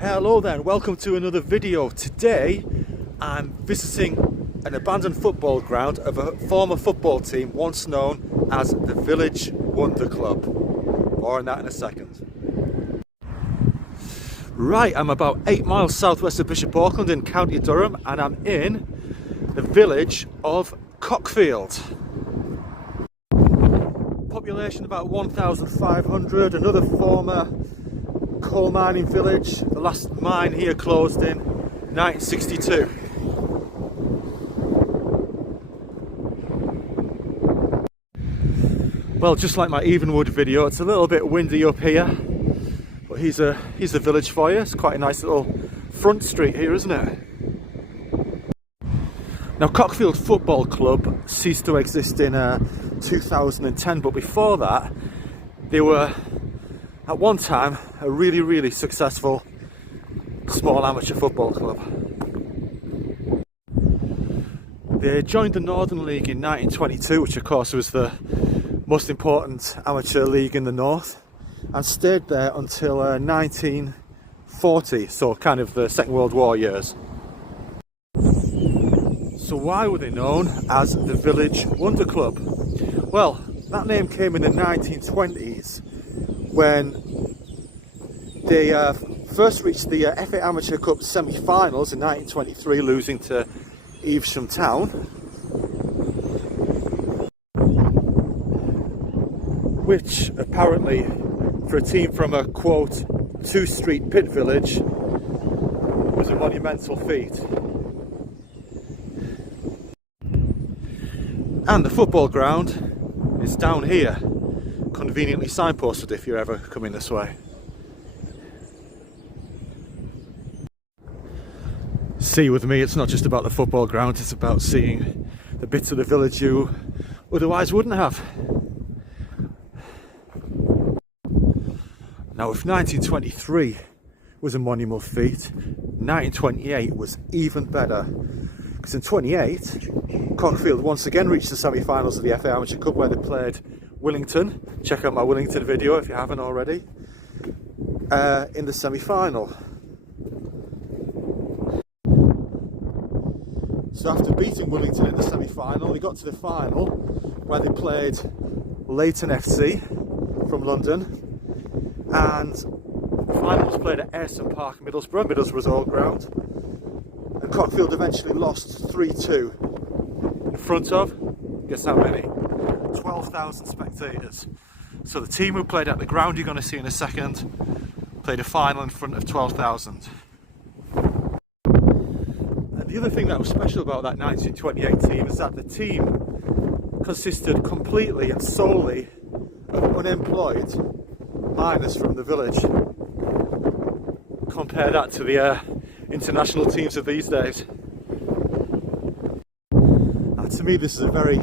Hello there and welcome to another video. Today I'm visiting an abandoned football ground of a former football team once known as the Village Wonder Club. More on that in a second. Right, I'm about 8 miles southwest of Bishop Auckland in County Durham and I'm in the village of Cockfield. Population about 1,500, another former coal mining village. The last mine here closed in 1962. Well, just like my Evenwood video, it's a little bit windy up here, but here's a village for you. It's quite a nice little front street here, isn't it? Now, Cockfield Football Club ceased to exist in 2010, but before that they were at one time a really successful small amateur football club. They joined the Northern League in 1922, which of course was the most important amateur league in the north, and stayed there until 1940, so kind of the Second World War years. So why were they known as the Village Wonder Club? Well, that name came in the 1920s when they first reached the FA Amateur Cup semi-finals in 1923, losing to Evesham Town, which apparently for a team from a quote 2-street pit village was a monumental feat. And the football ground is down here, conveniently signposted if you're ever coming this way. See, with me, it's not just about the football ground, it's about seeing the bits of the village you otherwise wouldn't have. Now, if 1923 was a monumental feat, 1928 was even better. Because in 28, Cockfield once again reached the semi-finals of the FA Amateur Cup, where they played Willington. Check out my Willington video if you haven't already. In the semi-final. So after beating Willington in the semi-final, they got to the final, where they played Leighton FC from London, and the final was played at Ayresome Park, Middlesbrough. Middlesbrough's old ground. And Cockfield eventually lost 3-2 in front of, guess how many? 12,000 spectators. So the team who played at the ground you're going to see in a second played a final in front of 12,000. And the other thing that was special about that 1928 team is that the team consisted completely and solely of unemployed miners from the village. Compare that to the international teams of these days. To me, this is a very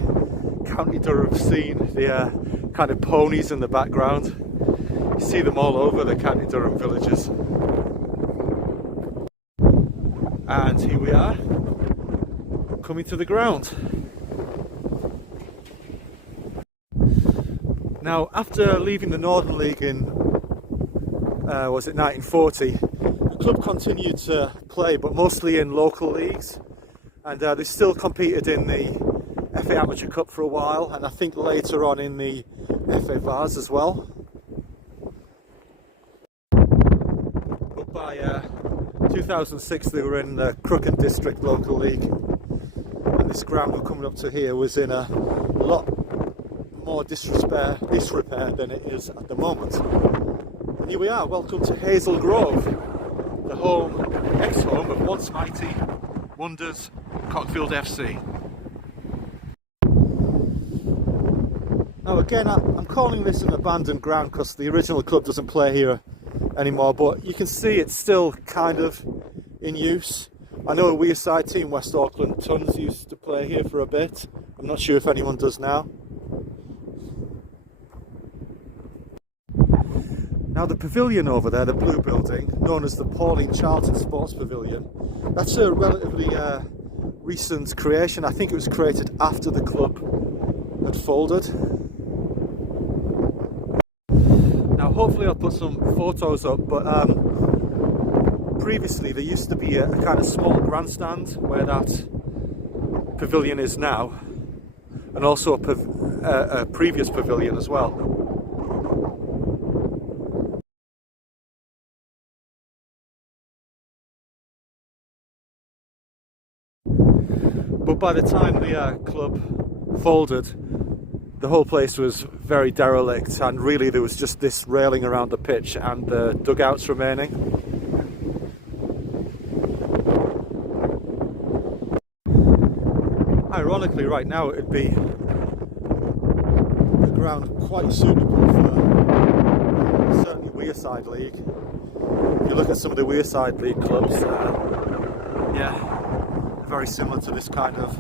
County Durham scene. The kind of ponies in the background. You see them all over the County Durham villages. And here we are, coming to the ground. Now, after leaving the Northern League in, was it 1940, the club continued to play, but mostly in local leagues. And they still competed in the FA Amateur Cup for a while, and I think later on in the FA Vars as well. But by 2006 they were in the Crooken District Local League, and this ground we're coming up to here was in a lot more disrepair than it is at the moment. And here we are, welcome to Hazel Grove, the ex-home of once mighty Wonders Cockfield FC. Now again, I'm calling this an abandoned ground because the original club doesn't play here anymore, but you can see it's still kind of in use. I know a Wearside team, West Auckland Tons, used to play here for a bit. I'm not sure if anyone does now. Now the pavilion over there, the blue building, known as the Pauline Charlton Sports Pavilion, that's a relatively recent creation. I think it was created after the club had folded. Now hopefully I'll put some photos up, but previously there used to be a kind of small grandstand where that pavilion is now, and also a previous pavilion as well. But by the time the club folded, the whole place was very derelict, and really there was just this railing around the pitch and the dugouts remaining. Ironically, right now it'd be a ground quite suitable for certainly Wearside League. If you look at some of the Wearside League clubs, yeah, very similar to this kind of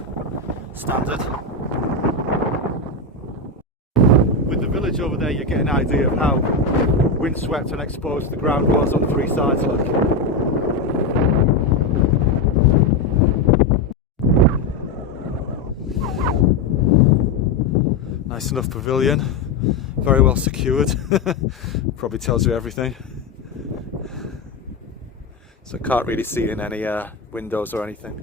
standard. With the village over there, you get an idea of how windswept and exposed the ground was on three sides. Look. Nice enough pavilion, very well secured. Probably tells you everything. So can't really see in any windows or anything.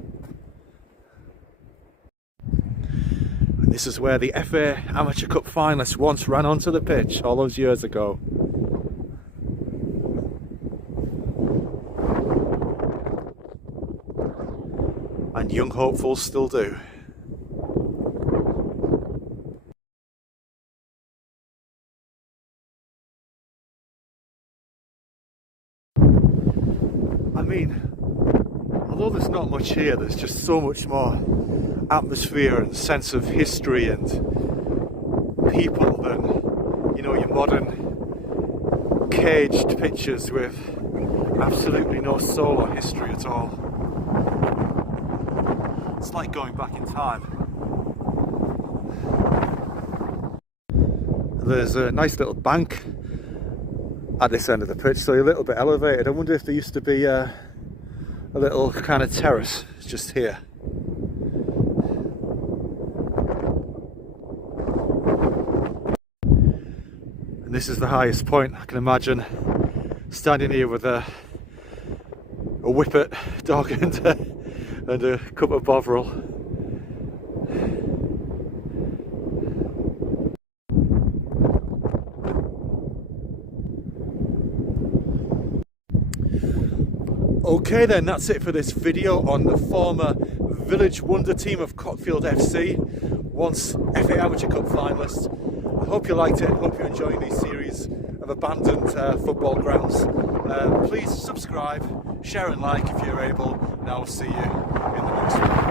And this is where the FA Amateur Cup finalists once ran onto the pitch all those years ago. And young hopefuls still do. I mean, although there's not much here, there's just so much more atmosphere and sense of history and people than, you know, your modern caged pictures with absolutely no soul or history at all. It's like going back in time. There's a nice little bank at this end of the pitch, so a little bit elevated. I wonder if there used to be a little kind of terrace just here. And this is the highest point. I can imagine standing here with a whippet dog and a cup of Bovril. Okay then, that's it for this video on the former Village Wonder team of Cockfield FC, once FA Amateur Cup finalists. I hope you liked it, I hope you're enjoying these series of abandoned football grounds. Please subscribe, share and like if you're able, and I'll see you in the next one.